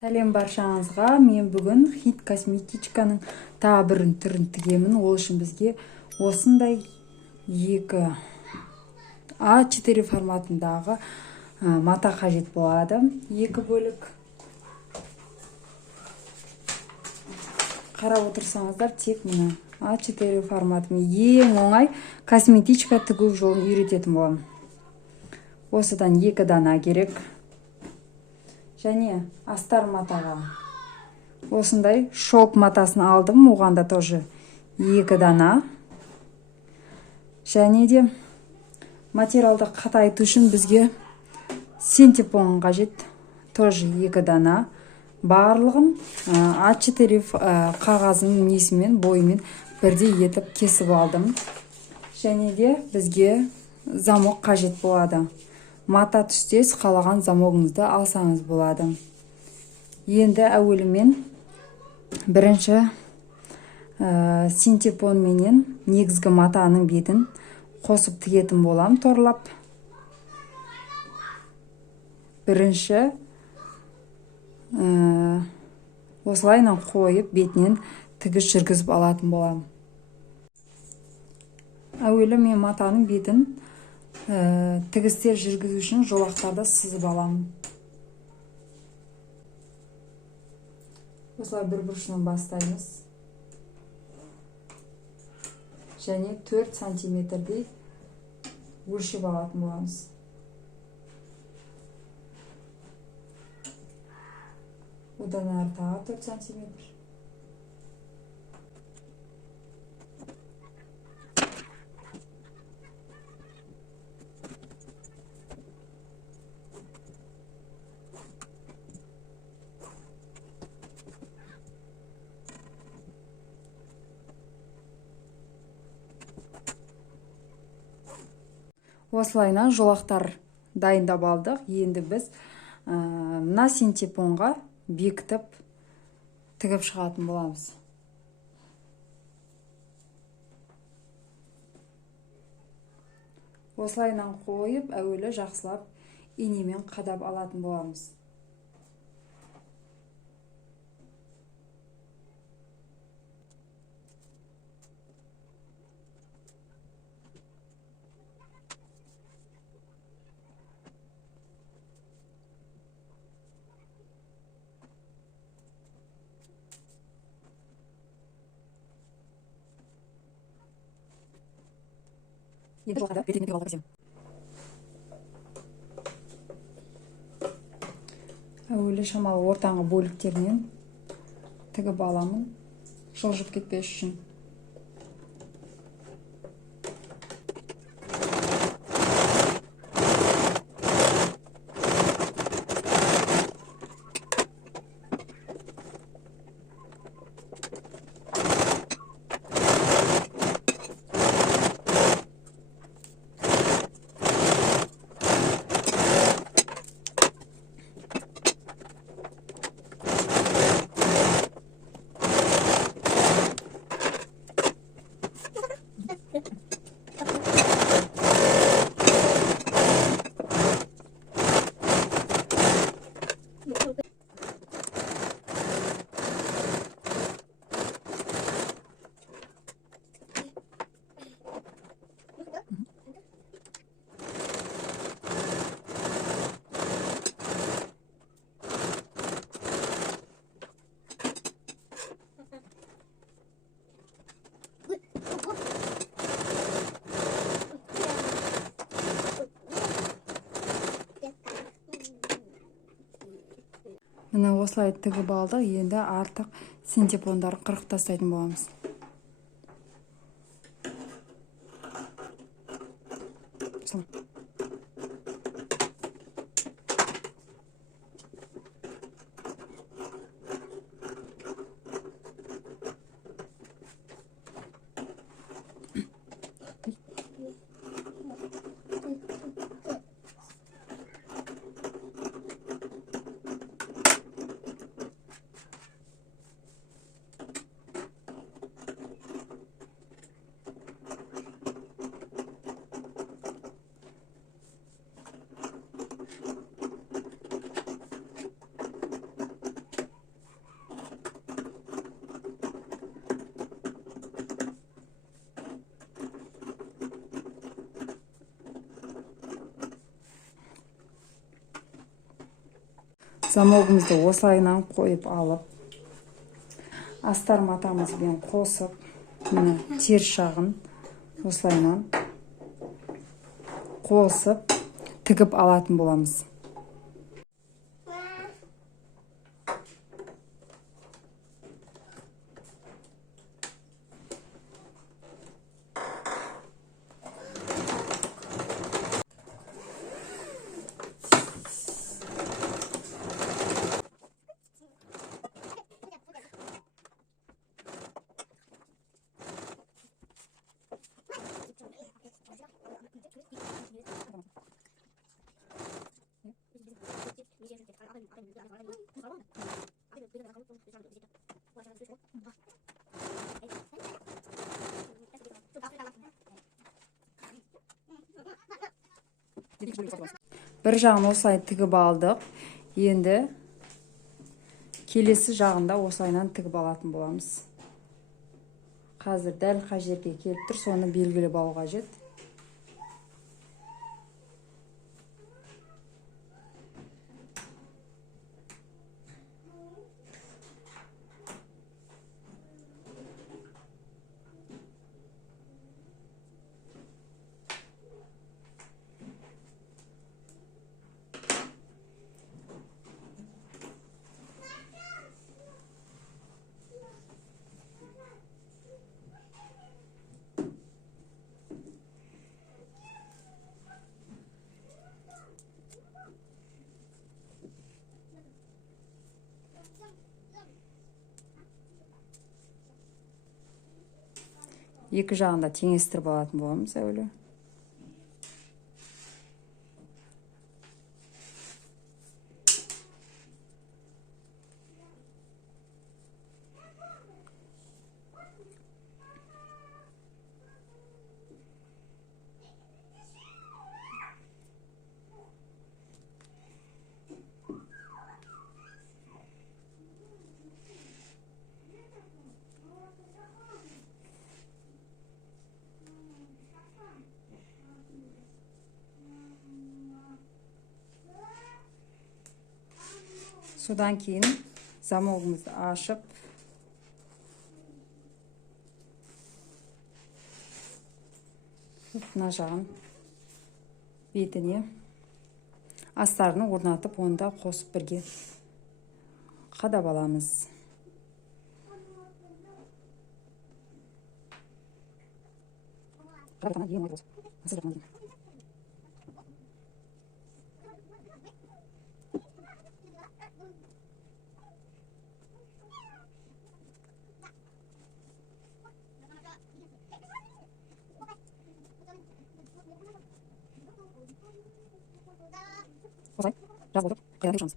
Сәлем баршаңызға. Мен бүгін хит косметичканың тағы бір түрін тігемін. Ол үшін бізге осындай екі А4 форматындағы мата қажет болады. Екі бөлік. Қарап отырсаңыздар, тек мына А4 форматымен ең оңай косметичка тігу жолын үйрететін боламын. Осыдан екі дана керек. Және астар матаға осындай шелк матасын алдым. Оған да тоже екі дана. Және де материалды қатайту үшін бізге синтепон қажет. Тоже екі дана. Барлығын А4 қағазының несімен, бойымен бірдей етіп кесіп алдым. Және де бізге замок қажет болады. Мата түстес қалаған замогыңызды алсаңыз болады. Енді әуелімен бірінші синтепон менен негізгі матаның бетін қосып тігетін болам торлап. Бірінші осылайынан қойып бетінен тігіс жүргізіп алатын болам. Әуелі мен матаның бетін тігістер жүргізу үшін жолақтарды сызып аламын. Осылай бір бұрышынан бастаймыз. Және 4 сантиметрдей өлшеп алатын боламыз. Одан ары тағы 4 сантиметр. Осылайынан жолақтар дайындап алдық. Енді біз мына синтепонға бекітіп тігіп шығатын боламыз. Осылайынан қойып, әуелі жақсылап инемен қадап алатын боламыз. Енді жолақтарды бетіне тігіп алуға кірісемін. Әуелі шамалы ортаңғы бөліктерінен тігіп аламын, жылжып кетпес үшін. Міне осылай тігіп алдық. Енді артық синтепондарын қырқып тастайтын боламыз. замогымызды осылайынан қойып алып, астар матамызбен қосып, мына теріс жағын осылайынан қосып тігіп алатын боламыз. Bir жағын осылай тігіп алдық. Енді келесі жағында осылайынан тігіп алатын боламыз. Қазір дәл қай жерге келіп тұр, соны белгілеп алу қажет. Екі жағында теңестіріп алатын боламыз әуелі. Содан кейін замогымызды ашып, мына жағын бетіне астарын орнатып, онда қосып бірге қадап аламыз. Осылай, жаз болып, қайдан ұшамыз.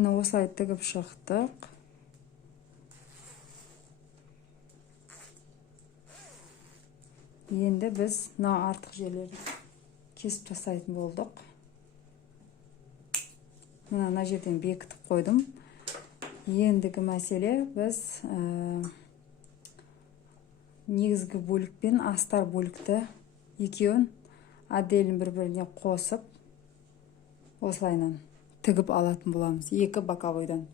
Мына осылай тігіп шықтық. Енді біз мына артық жерлерді кесіп тастайтын болдық. Мына жерден бекітіп қойдым. Ендігі мәселе біз негізгі бөлік пен астар бөлікті екеуін отдельно бір-біріне қосып осылайынан тігіп алатын боламыз, екі боковойдан.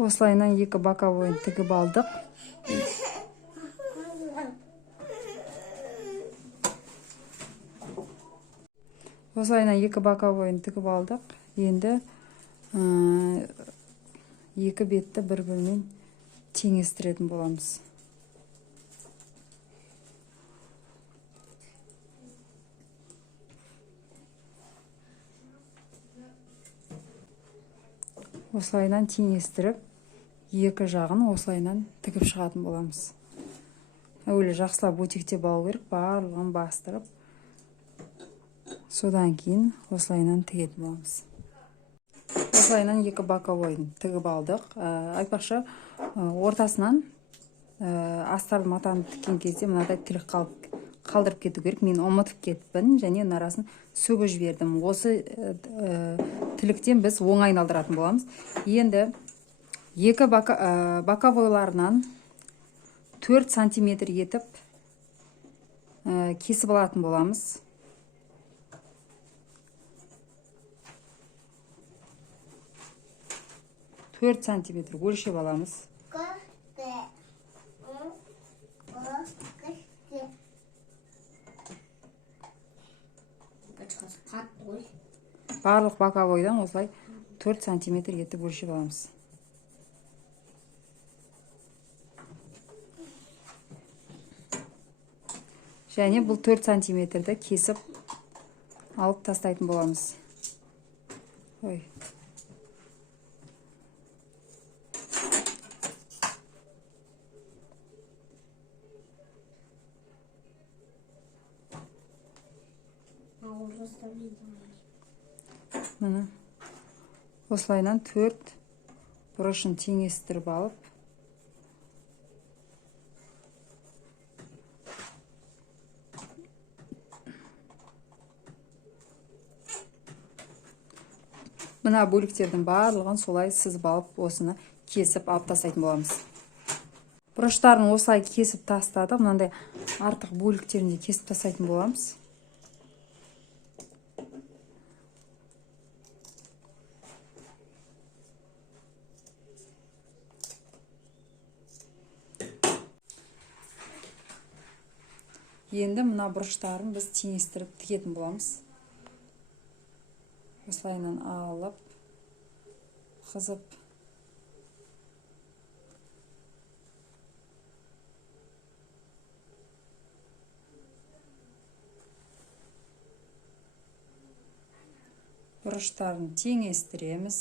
Осылайынан екі боковойын тігіп алдық. Осылайынан екі боковойын тігіп алдық. Енді екі бетті бір-бірімен теңестіретін боламыз. Осылайынан теңестіріп, екі жағын осылайынан тігіп шығатын боламыз. Әуелі жақсылап бөтектеп алу керек, барлығын бастырып, содан кейін осылайынан тігетін боламыз. Осылайынан екі боковойын тігіп алдық. Айтпақшы, ортасынан астарлы матаны тіккен кезде мынадай тілік қалдырып кету керек. Мен ұмытып кетпін және нарасын сөгіп жібердім. Осы тіліктен біз оң айналдыратын боламыз. Енді екі боковойларынан 4 сантиметр етіп кесіп алатын боламыз. Төрт сантиметр өлшеп аламыз. Барлық боковойдан осылай 4 сантиметр етіп өлшеп аламыз. Және бұл 4 сантиметрді кесіп алып тастайтын боламыз. Ой. Міне осылайынан 4 бұрышын теңестіріп алып, мына бөліктердің барлығын солай сызып алып, осыны кесіп алып тастайтын боламыз. Бұрыштарын осылай кесіп тастадық. Мынандай артық бөліктерін де кесіп тастайтын боламыз. Енді мына бұрыштарын біз теңестіріп тігетін боламыз. Осылайынан алып, қызып, бұрыштарын теңестіреміз.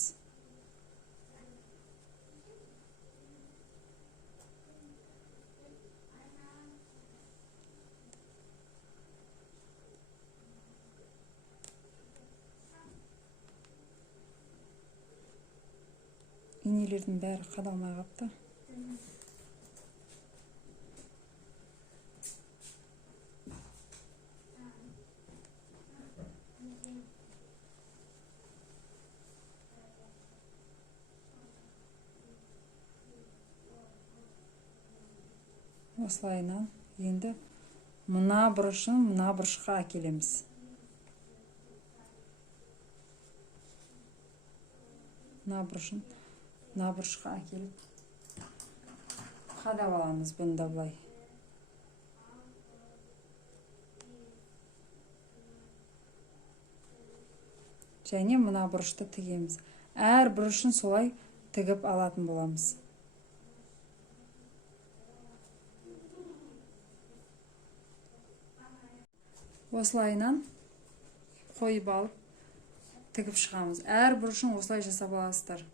Инелердің бәрі қадалмай қапты. Осылайынан енді мына бұрышын мына бұрышқа әкелеміз. Мына бұрышын мына бұрышқа әкеліп қадап аламыз бұнда былай. Және мына бұрышты тігеміз. Әр бұрышын солай тігіп алатын боламыз. Осылайынан қойып алып тігіп шығамыз. Әр бұрышын осылай жасап аласыздар.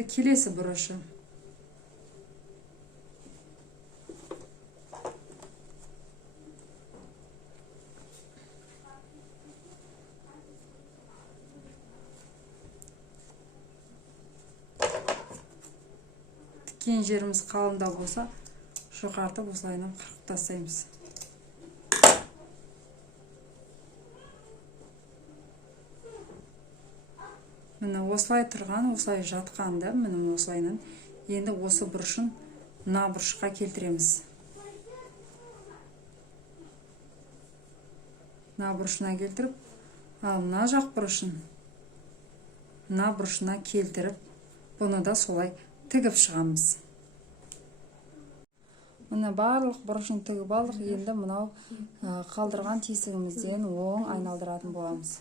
Енді келесі бұрышы. Тіккен жеріміз қалыңдау болса, жоғартып осылайынан қырқып тастаймыз. Міне осылай тұрған, осылай жатқанды, міне осылайынан енді осы бұрышын мына бұрышқа келтіреміз. Мына бұрышына келтіріп, ал мына жақ бұрышын мына бұрышына келтіріп, бұны да солай тігіп шығамыз. Міне барлық бұрышын тігіп алдық. Енді мынау қалдырған тесігімізден оң айналдыратын боламыз.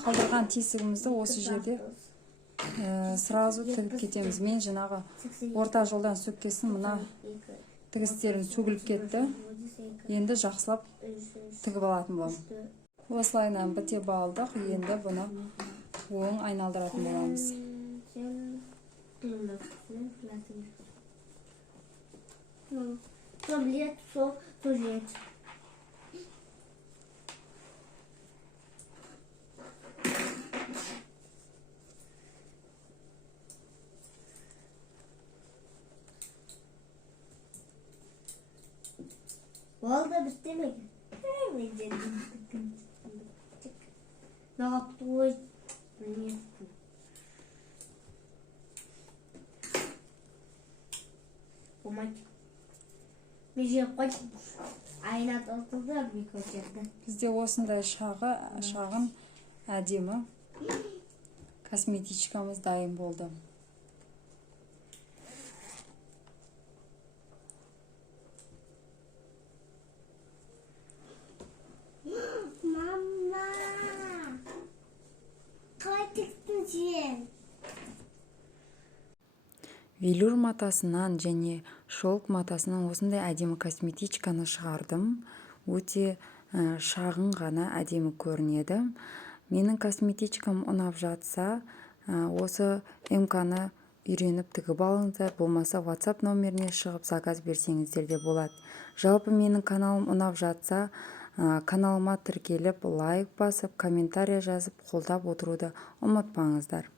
Қалдырған тесігімізді осы жерде сразу тігіп кетеміз. Мен жаңағы орта жолдан сөккесін мына тігістерім сөгіліп кетті. Енді жақсылап тігіп алатын боламын. Осылайынан бітеп алдық. Енді бұны оң айналдыратын боламыз. Oldu bitti mi? Ne yaptı o? Бізде осындай шағын әдемі косметичкамыз дайын болды. Mama, қалай тіктің сен? Велюр матасынан және шелк матасынан осындай әдемі косметичканы шығардым. Өте шағын ғана әдемі көрінеді. Менің косметичкам ұнап жатса, осы МК-ны үйреніп тігіп алыңыздар. Болмаса WhatsApp номеріне шығып заказ берсеңіздер де болады. Жалпы менің каналым ұнап жатса, каналыма тіркеліп, лайк басып, комментария жазып, қолдап отыруды ұмытпаңыздар.